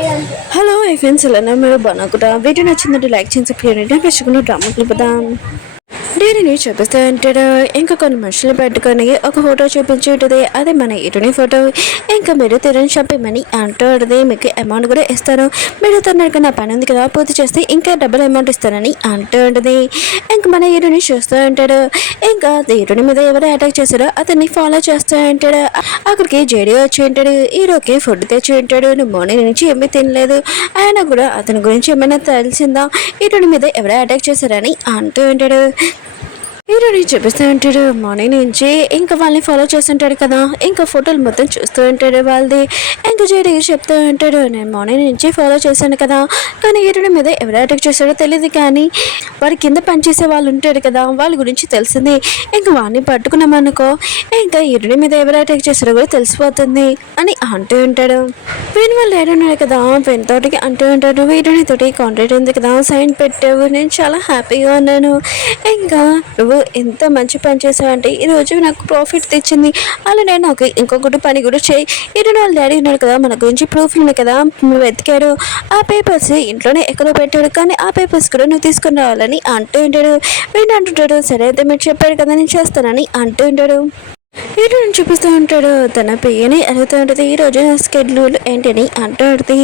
Hello friends, ఎలా ఉన్నారు? మీరు బాగున్నా? వీడియో నచ్చిందంటే లైక్ చేసి సబ్స్క్రైబ్ చేయండి. డ్రామా క్లిప్పుదాం. డీడీని చూపిస్తూ ఉంటాడు. ఇంకా కొన్ని మనుషులు పెట్టుకొని ఒక ఫోటో చూపించి ఉంటుంది. అదే మన ఇటుని ఫోటో. ఇంకా మీరు తిరని చంపేమని అంటూ ఉంటుంది. మీకు అమౌంట్ కూడా ఇస్తాను, మీరు తనకి నా పని ఉంది కదా, పూర్తి చేస్తే ఇంకా డబుల్ అమౌంట్ ఇస్తానని అంటూ ఉంటుంది. ఇంకా మన హీరోని చూస్తూ ఉంటాడు. ఇంకా హీరోని మీద ఎవరు అటాక్ చేశారో అతన్ని ఫాలో చేస్తూ ఉంటాడు. అక్కడికి జేడీ వచ్చి ఉంటాడు. హీరోకి ఫుడ్ తెచ్చి ఉంటాడు. నువ్వు మార్నింగ్ నుంచి ఏమీ తినలేదు, ఆయన కూడా అతని గురించి ఏమైనా తెలిసిందా, హీరోని మీద ఎవరు అటాక్ చేశారని అంటూ ఉంటాడు. హీరోని చూపిస్తూ ఉంటాడు. మార్నింగ్ నుంచి ఇంకా వాళ్ళని ఫాలో చేస్తుంటాడు కదా, ఇంకా ఫోటోలు మొత్తం చూస్తూ ఉంటాడు వాళ్ళది. ఇంకా జేడీ చెప్తూ ఉంటాడు, నేను మార్నింగ్ నుంచి ఫాలో చేశాను కదా, కానీ హీరోని మీద ఎవరు అటాక్ చేశాడో తెలియదు, కానీ వారి కింద పనిచేసే వాళ్ళు ఉంటారు కదా, వాళ్ళ గురించి తెలిసింది. ఇంకా వాడిని పట్టుకున్నామనుకో, ఇంకా హీరోని మీద ఎవరు అటాక్ చేశారో కూడా తెలిసిపోతుంది అని అంటూ ఉంటాడు. వీని వాళ్ళు ఏడున్నాడు కదా, పెన్ తోటికి అంటూ ఉంటాడు. హీరోని తోటి కాంట్రాక్ట్ ఉంది కదా, సైన్ పెట్టావు, నేను చాలా హ్యాపీగా ఉన్నాను. ఇంకా నువ్వు ఎంత మంచి పని చేసావు అంటే ఈరోజు నాకు ప్రాఫిట్ తెచ్చింది, అలానే నాకు ఇంకొకటి పని కూడా చేయి. ఈరోజు వాళ్ళ డాడీ ఉన్నాడు కదా, మన గురించి ప్రూఫ్లు ఉన్నాయి కదా, నువ్వు వెతికారు, ఆ పేపర్స్ ఇంట్లోనే ఎక్కడో పెట్టాడు, కానీ ఆ పేపర్స్ కూడా నువ్వు తీసుకుని రావాలని అంటూ ఉంటాడు. వీడు అంటుంటాడు, సరే అయితే మీరు చెప్పారు కదా, నేను చేస్తానని అంటూ ఉంటాడు. హీరోని చూపిస్తూ ఉంటాడు. తన పియ్యని అడుగుతూ ఉంటుంది, ఈరోజు స్కెడ్యూల్ ఏంటని అంటూ ఉంటుంది.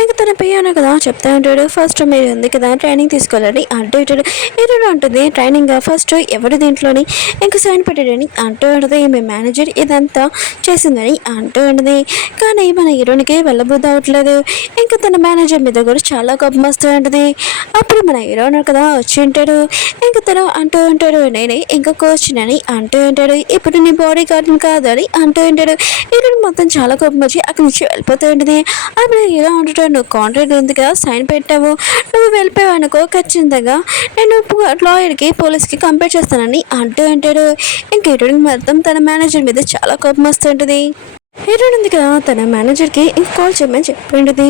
ఇంకా తన పియ్యను కదా చెప్తూ ఉంటాడు, ఫస్ట్ మీరు ఉంది కదా ట్రైనింగ్ తీసుకోవాలని అంటూ ఉంటాడు. హీరోని ఉంటుంది, ట్రైనింగ్ ఫస్ట్ ఎవరు దీంట్లోని ఇంకా సైన్ పెట్టాడని అంటూ ఉంటుంది. మీ మేనేజర్ ఇదంతా చేసిందని అంటూ ఉంటుంది. కానీ మన హీరోనికి వెళ్ళబుద్ధి అవ్వట్లేదు. ఇంకా తన మేనేజర్ మీద కూడా చాలా కోపం వస్తూ ఉంటుంది. అప్పుడు మన హీరోని కదా వచ్చి ఉంటాడు. ఇంకా తను అంటూ ఉంటాడు, నేనే ఇంకా కోచ్ అని అంటూ ఉంటాడు. ఇప్పుడు నీ బాడీ గార్డెన్ కాదని అంటూ ఉంటాడు. హీరోని మొత్తం చాలా కోపం వచ్చి అక్కడి నుంచి వెళ్ళిపోతూ ఉంటుంది. అప్పుడు హీరో అంటాడు, నువ్వు కాంట్రాక్ట్ ఉంది కదా, సైన్ పెట్టావు, నువ్వు వెళ్ళిపోయావు అనుకో, ఖచ్చితంగా నేను లాయర్కి పోలీస్కి కంపేర్ చేస్తానని అంటూ ఉంటాడు. ఇంక హీరోని మొత్తం తన మేనేజర్ మీద చాలా కోపం వస్తుంటుంది. హీరోయిన్ ఉంది కదా, తన మేనేజర్కి ఇంక కాల్ చేయమని చెప్పింది.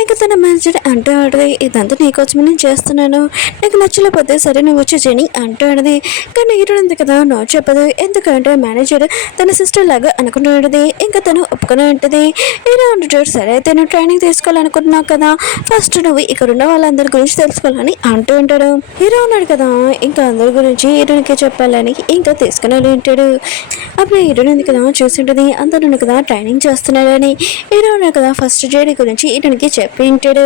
ఇంకా తన మేనేజర్ అంటూ ఆడది, ఇదంతా నీకోసమే నేను చేస్తున్నాను, నీకు నచ్చలేకపోతే సరే నువ్వు వచ్చి చేయని అంటూ ఆడది. కానీ హీరోయిన్ ఉంది కదా, నో చెప్పదు. ఎందుకంటే మేనేజర్ తన సిస్టర్ లాగా అనుకుంటున్నది. ఇంకా తను ఒప్పుకుని ఉంటుంది. హీరో అంటాడు, సరే అయితే నువ్వు ట్రైనింగ్ తీసుకోవాలనుకుంటున్నావు కదా, ఫస్ట్ నువ్వు ఇక్కడ ఉన్న వాళ్ళందరి గురించి తెలుసుకోవాలని అంటూ ఉంటాడు. హీరో ఉన్నాడు కదా, ఇంకా అందరి గురించి హీరోయిన్కి చెప్పాలని ఇంకా తీసుకుని ఉంటాడు. అప్పుడు హీరోయిన్ ఉంది కదా చూసింటుంది, అందరూ కదా ట్రైనింగ్ చేస్తున్నాడని. హీరోయిన్ కదా ఫస్ట్ జేడీ గురించి హీరోయిన్కి చెప్పి ఉంటాడు.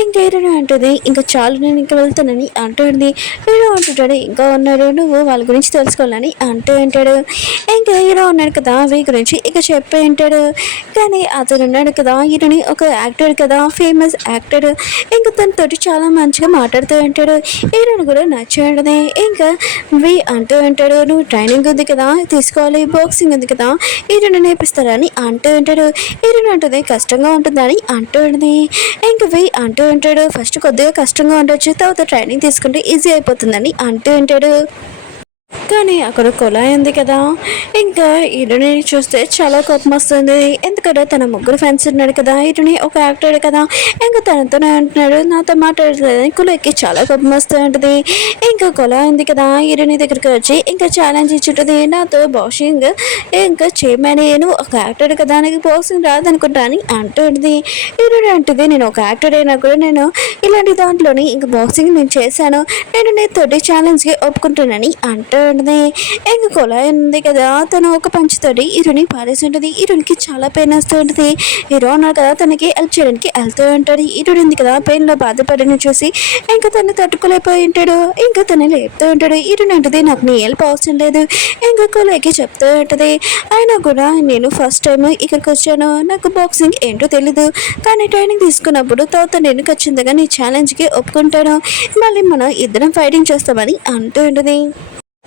ఇంకా హీరోయిన్ అంటుంది, ఇంకా చాలు నేను ఇంకా వెళ్తానని అంటుంది. హీరో అంటుంటాడు, ఇంకా ఉన్నాడు, నువ్వు వాళ్ళ గురించి తెలుసుకోవాలని అంటూ ఉంటాడు. ఇంకా హీరో ఉన్నాడు కదా, వీ గురించి ఇక చెప్పి ఉంటాడు. కానీ అతను ఉన్నాడు కదా, హీరోని ఒక యాక్టర్ కదా, ఫేమస్ యాక్టర్. ఇంకా తనతోటి చాలా మంచిగా మాట్లాడుతూ ఉంటాడు. హీరోని కూడా నచ్చాడది. ఇంకా వీ అంటూ ఉంటాడు, నువ్వు ట్రైనింగ్ ఉంది కదా తీసుకోవాలి, బాక్సింగ్ ఉంది కదా, హీరోని నేర్పిస్తారని అంటూ ఉంటాడు. హీరోయిన్ అంటుంది, కష్టంగా ఉంటుందని అంటూ ఉంటుంది. ఇంకా వీ అంటూ ఉంటాడు, ఫస్ట్ కొద్దిగా కష్టంగా ఉండొచ్చు, తర్వాత ట్రైనింగ్ తీసుకుంటే ఈజీ అయిపోతుందని అంటూ ఉంటాడు. కానీ అక్కడ కుళాయి ఉంది కదా, ఇంకా హీరోని చూస్తే చాలా కోపం వస్తుంది. ఎందుకంటే తన ముగ్గురు ఫ్రెండ్స్ ఉన్నాడు కదా, హీరోని ఒక యాక్టర్ కదా, ఇంకా తనతోనే అంటున్నాడు, నాతో మాట్లాడలేదని కుళాయికి చాలా కోపం వస్తూ ఉంటుంది. ఇంకా కుళాయి ఉంది కదా, హీరోని దగ్గరికి వచ్చి ఇంకా ఛాలెంజ్ ఇచ్చుంటుంది, నాతో బాక్సింగ్ ఇంకా చేయమని, నేను ఒక యాక్టర్ కదా, నీకు బాక్సింగ్ రాదనుకుంటా అని అంటూ ఉంటుంది. హీరోని అంటుంది, నేను ఒక యాక్టర్ అయినా కూడా నేను ఇలాంటి దాంట్లోని ఇంకా బాక్సింగ్ నేను చేశాను, నేను నీతోటి ఛాలెంజ్కి ఒప్పుకుంటానని అంటూ ఉంటుంది. ఇంకా కుళాయి ఉంది కదా, తను ఒక పంచుతోటి హీరోని పారేసి ఉంటుంది. హీరోనికి చాలా పెయిన్ వస్తూ ఉంటుంది. హీరో ఉన్నాడు కదా, తనకి హెల్ప్ చేయడానికి వెళ్తూ ఉంటాడు. హీరోని ఉంది కదా, పెయిన్లో బాధపడని చూసి ఇంకా తను తట్టుకోలేకపోయి ఉంటాడు. ఇంకా తను లేపుతూ ఉంటాడు. హీరోని అంటుంది, నాకు నీ హెల్ప్ అవసరం లేదు. ఇంకా కుళాయికి చెప్తూ ఉంటుంది, అయినా కూడా నేను ఫస్ట్ టైం ఇక్కడికి వచ్చాను, నాకు బాక్సింగ్ ఏంటో తెలీదు, కానీ ట్రైనింగ్ తీసుకున్నప్పుడు తర్వాత నేను ఖచ్చితంగా నీ ఛాలెంజ్కి ఒప్పుకుంటాను, మళ్ళీ మనం ఇద్దరం ఫైటింగ్ చేస్తామని అంటూ ఉంటుంది.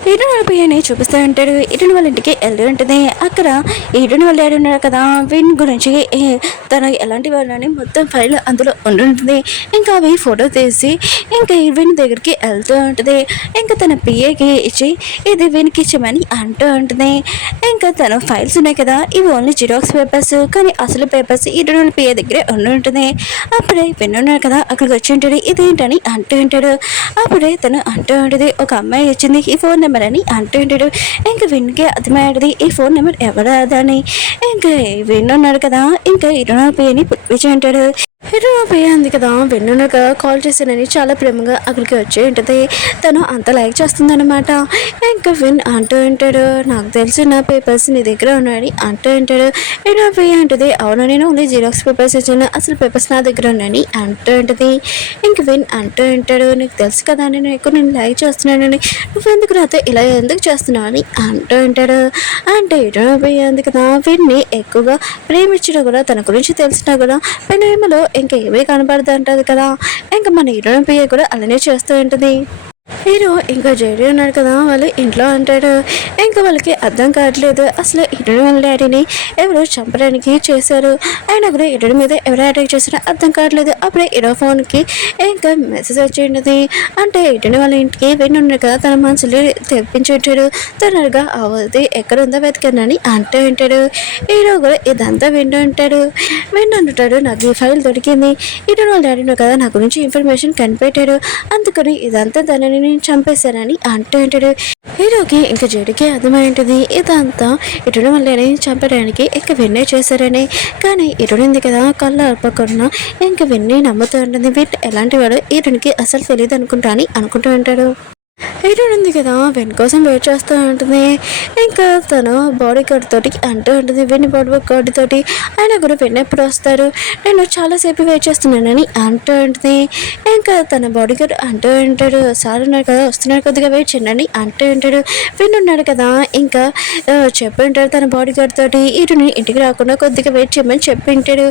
హీరోని వాళ్ళని చూపిస్తూ ఉంటాడు. హీరోని వాళ్ళ ఇంటికి వెళ్ళి ఉంటుంది. అక్కడ హీరోని వాళ్ళు ఉన్నారు కదా, వీని గురించి తను ఎలాంటి వాళ్ళని మొత్తం ఫైల్ అందులో ఉంటుంది. ఇంకా అవి ఫోటో తీసి ఇంకా వీని దగ్గరికి వెళ్తూ ఉంటుంది. ఇంకా తన పిఏకి ఇచ్చి ఇది వీనికి ఇచ్చామని అంటూ ఉంటుంది. ఇంకా తన ఫైల్స్ ఉన్నాయి కదా, ఇవి ఓన్లీ జిరాక్స్ పేపర్స్, కానీ అసలు పేపర్స్ హీరోని వాళ్ళ పిఏ దగ్గరే ఉంటుంది. అప్పుడే విన్నాడు కదా, అక్కడికి వచ్చి ఉంటాడు, ఇదేంటని అంటూ ఉంటాడు. అప్పుడే తను అంటూ ఉంటుంది, ఒక అమ్మాయి వచ్చింది, ఈ ఫోన్ నెంబర్ అని అంటూ ఉంటాడు. ఇంకా విన్కి అర్థమయ్యాడు ఈ ఫోన్ నెంబర్ ఎవరాదని. ఇంకా విన్ ఉన్నాడు కదా, ఇంకా హీరోని పిఏని పిలిచి అంటాడు. హీరో పోయింది కదా వెన్నునగా కాల్ చేశానని చాలా ప్రేమగా అక్కడికి వచ్చి ఉంటుంది. తను అంత లైక్ చేస్తుందన్నమాట. ఇంకా విన్ అంటూ ఉంటాడు, నాకు తెలిసి నా పేపర్స్ నీ దగ్గర ఉన్నాయని అంటూ ఉంటాడు. హీరో పోయి అంటుంది, అవునా నేను ఓన్లీ జిరాక్స్ పేపర్స్ ఇచ్చాను, అసలు పేపర్స్ నా దగ్గర ఉన్నాయని అంటూ ఉంటుంది. ఇంక విన్ అంటూ ఉంటాడు, నీకు తెలుసు కదా నేను ఎక్కువ నేను లైక్ చేస్తున్నానని, నువ్వెందుకు నాతో ఇలా ఎందుకు చేస్తున్నావు అని అంటూ ఉంటాడు. అంటే హీరో పోయింది కదా విన్ని ఎక్కువగా ప్రేమించడం కూడా తన గురించి తెలిసినా కూడా ప్రేమలో ఇంకా ఏమీ కనపడదు అంటది కదా. ఇంకా మన హీరోయిన్ పియ్య కూడా అలానే చేస్తూ ఉంటుంది. హీరో ఇంకా జేడీ ఉన్నాడు కదా, వాళ్ళు ఇంట్లో అంటాడు. ఇంకా వాళ్ళకి అర్థం కావట్లేదు అసలు హీరోయిన్ వాళ్ళ డాడీని ఎవరు చంపడానికి చేశారు, ఆయన కూడా హీరోయిన్ మీద ఎవరు అటాక్ చేశారో అర్థం కావట్లేదు. అప్పుడే హీరో ఫోన్కి ఇంకా మెసేజ్ వచ్చింది. అంటే హీరోయిన్ వాళ్ళ ఇంటికి వెళ్ళి ఉన్నాడు కదా, తన మనసులో తెప్పించి ఉంటాడు. తొందరగా అవది ఎక్కడ ఉందో వెతకనని అంటూ ఉంటాడు. హీరో కూడా ఇదంతా వింటూ ఉంటాడు. అంటాడు, నాకు ఈ ఫైల్ దొరికింది, హీరోయిన్ వాళ్ళ డాడీ కదా నా గురించి ఇన్ఫర్మేషన్ కనిపెట్టాడు, అందుకని ఇదంతా తనని నేను చంపేశానని అంటూ ఉంటాడు. హీరోకి ఇంకా జడికి అర్థమైంటుంది ఇదంతా ఇటుడు వల్లనే చంపడానికి ఇంకా వెన్నే చేశారని. కానీ ఇటుడింది కదా కళ్ళు అర్పకుండా ఇంకా వెన్నే నమ్ముతూ ఉంటుంది. వీటి ఎలాంటి వాడు ఇటునికి అసలు తెలియదు అనుకుంటా అని అనుకుంటూ ఉంటాడు. హీరోయిన్ ఉంది కదా వెన్ కోసం వెయిట్ చేస్తూ ఉంటుంది. ఇంకా తను బాడీ గార్డ్ తోటి అంటూ ఉంటుంది, వెన్ బాడీ గార్డ్ తోటి ఆయన కూడా వెన్ ఎప్పుడు వస్తారు, నేను చాలాసేపు వెయిట్ చేస్తున్నానని అంటూ ఉంటుంది. ఇంకా తన బాడీ గార్డ్ అంటూ ఉంటాడు, సార్ ఉన్నారు కదా వస్తున్నాడు కొద్దిగా వెయిట్ చేయండి అంటూ ఉంటాడు. వెన్ ఉన్నాడు కదా ఇంకా చెప్పి ఉంటాడు తన బాడీ గార్డ్ తోటి, హీరోని ఇంటికి రాకుండా కొద్దిగా వెయిట్ చేయమని చెప్పి ఉంటాడు.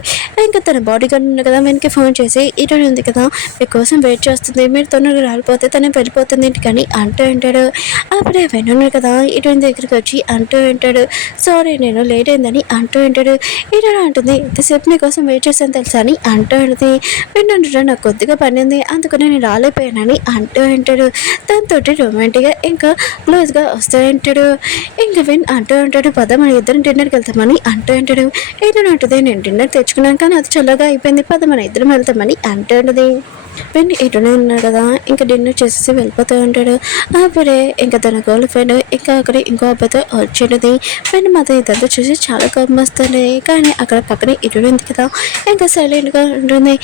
ఇంకా తన బాడీ గార్డ్ ఉన్నాడు కదా వెనక్కి ఫోన్ చేసి, హీరోయిన్ ఉంది కదా మీకోసం వెయిట్ చేస్తుంది, మీరు తొందరగా రాలిపోతే తను వెళ్ళిపోతుంది ఇంటికని అంటూ ఉంటాడు. అప్పుడే వెన్నున్నాడు కదా హీరోయిన్ దగ్గరికి వచ్చి అంటూ ఉంటాడు, సారీ నేను లేట్ అయిందని అంటూ ఉంటాడు. హీరోయిన్ అంటుంది, ఇంతసేపు నీకోసం వెయిట్ చేశాను తెలుసా అని అంటూ ఉంటుంది. వెన్నుంటాడు, నాకు కొద్దిగా పని ఉంది అందుకని నేను రాలేపోయానని అంటూ ఉంటాడు. దాంతో రొమాంటిక్గా ఇంకా క్లోజ్గా వస్తూ ఉంటాడు. ఇంకా విన్ అంటూ ఉంటాడు, పద మన ఇద్దరం డిన్నర్కి వెళ్తామని అంటూ ఉంటాడు. హీరోయిన్ అంటుంది, నేను డిన్నర్ తెచ్చుకున్నాను కానీ అది చల్లగా అయిపోయింది, పద మన ఇద్దరం వెళ్తామని అంటూ ఉంటుంది. వెన్ ఇటునే ఉన్నాడు కదా ఇంకా డిన్నర్ చేసేసి వెళ్ళిపోతూ ఉంటాడు. అప్పుడే ఇంకా తన గర్ల్ ఫ్రెండ్ ఇంకా అక్కడ ఇంకో అబ్బాయితో వచ్చేది. వెన్ మాత్రం ఇదంతా చూసి చాలా కోపం వస్తుంది. కానీ అక్కడ పక్కనే ఇటుడు ఉంది కదా ఇంకా సైలెంట్గా ఉంటుంది.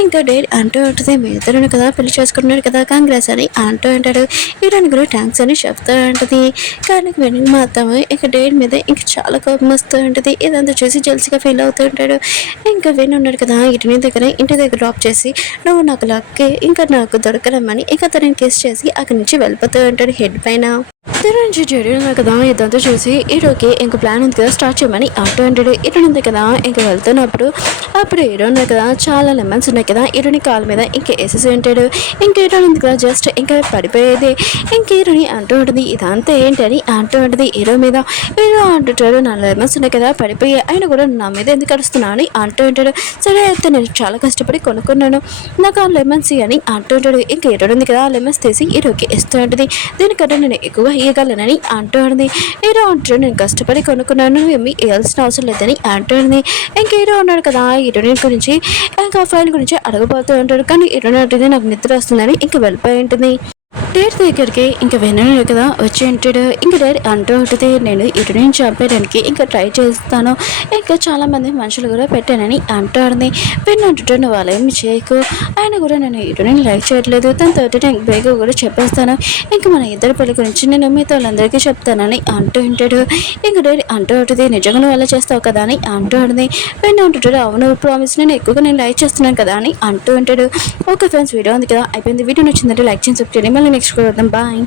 ఇంకా డేట్ అంటూ ఉంటుంది, మీ ఇద్దరు కదా పెళ్లి చేసుకున్నాడు కదా కాంగ్రెస్ అని అంటూ ఉంటాడు. ఇరాని కూడా థ్యాంక్స్ అని చెప్తూ ఉంటుంది. కానీ వెన్ మాత్రం ఇంకా డేట్ మీద ఇంకా చాలా కోపం వస్తూ ఉంటుంది. ఇదంతా చూసి జల్సీగా ఫీల్ అవుతూ ఉంటాడు. ఇంకా వెన్ ఉన్నాడు కదా ఇటుని దగ్గర ఇంటి దగ్గర డ్రాప్ చేసి, నువ్వు నాకు లక్కే ఇంకా నాకు దొరకరమ్మని ఇంకా తనని కిస్ చేసి అక్కడి నుంచి వెళ్ళిపోతూ ఉంటాడు హెడ్ పైన. నుంచి జరిగిన కదా ఇదంతా చూసి హీరోకి ఇంక ప్లాన్ ఉంది కదా స్టార్ట్ చేయమని అంటూ ఉంటాడు. హీరోయిన్ ఉంది కదా ఇంక వెళ్తున్నప్పుడు అప్పుడు హీరోయిన్ ఉంది కదా చాలా లెమన్స్ ఉన్నాయి కదా హీరోని కాలు మీద ఇంక వేసేసి ఉంటాడు. ఇంక హీరోయిన్ ఉంది కదా జస్ట్ ఇంకా పడిపోయేది. ఇంక హీరోని అంటూ ఉంటుంది, ఇదంతా ఏంటని అంటూ ఉంటుంది హీరో మీద. హీరో అంటుంటాడు, నా లెమన్స్ ఉన్నాయి కదా పడిపోయి ఆయన కూడా నా మీద ఎందుకు అడుస్తున్నా అని అంటూ ఉంటాడు. సరే అయితే నేను చాలా కష్టపడి కొనుక్కున్నాను, నాకు ఆ లెమన్స్ అని అంటూ ఉంటాడు. ఇంక హీరోయిన్ ఉంది కదా ఆ లెమన్స్ తీసి హీరోకి ఇస్తూ ఉంటుంది. దీనికంటే నేను ఎక్కువగా ఇవ్వగలనని అంటూ ఉంది. హీరో అంటాడు, నేను కష్టపడి కొనుక్కున్నాను, ఏమి ఇవ్వాల్సిన అవసరం లేదని అంటూ ఉంది. ఇంక హీరో ఉన్నాడు కదా హీరోయిన్ గురించి ఇంకా ఫైల్ గురించి అడగబోతూ ఉంటాడు. కానీ హీరోయిన్ అంటుంది, నాకు నిద్ర వస్తుందని ఇంక వెళ్ళిపోయి ఉంటుంది. డేట్ దగ్గరికి ఇంకా విన్నాను కదా వచ్చి ఉంటాడు. ఇంకా డేట్ అంటూ ఉంటుంది, నేను హీరోయిన్ చంపేయడానికి ఇంకా ట్రై చేస్తాను, ఇంకా చాలామంది మనుషులు కూడా పెట్టానని అంటాడుంది. విన్నంటుంటే నువ్వు అలా ఏమి చేయకు, ఆయన కూడా నేను హీరోయిన్ లైక్ చేయట్లేదు, దాంతో నేను బేగా కూడా చెప్పేస్తాను, ఇంకా మన ఇద్దరు పెళ్లి గురించి నేను మీతో వాళ్ళందరికీ చెప్తానని అంటూ ఉంటాడు. ఇంకా డేట్ అంటూ ఉంటుంది, నిజంగా నువ్వు అలా చేస్తావు కదా అని అంటూ ఉంటుంది. విన్నంటుంటాడు, అవును ప్రామిస్ నేను ఎక్కువగా నేను లైక్ చేస్తున్నాను కదా అని అంటూ ఉంటాడు. ఓకే ఫ్రెండ్స్, వీడియో ఉంది కదా అయిపోయింది. వీడియో నచ్చిందంటే లైక్ చేసి చెప్తే మళ్ళీ నెక్స్ట్ చూద్దాం. బాయ్.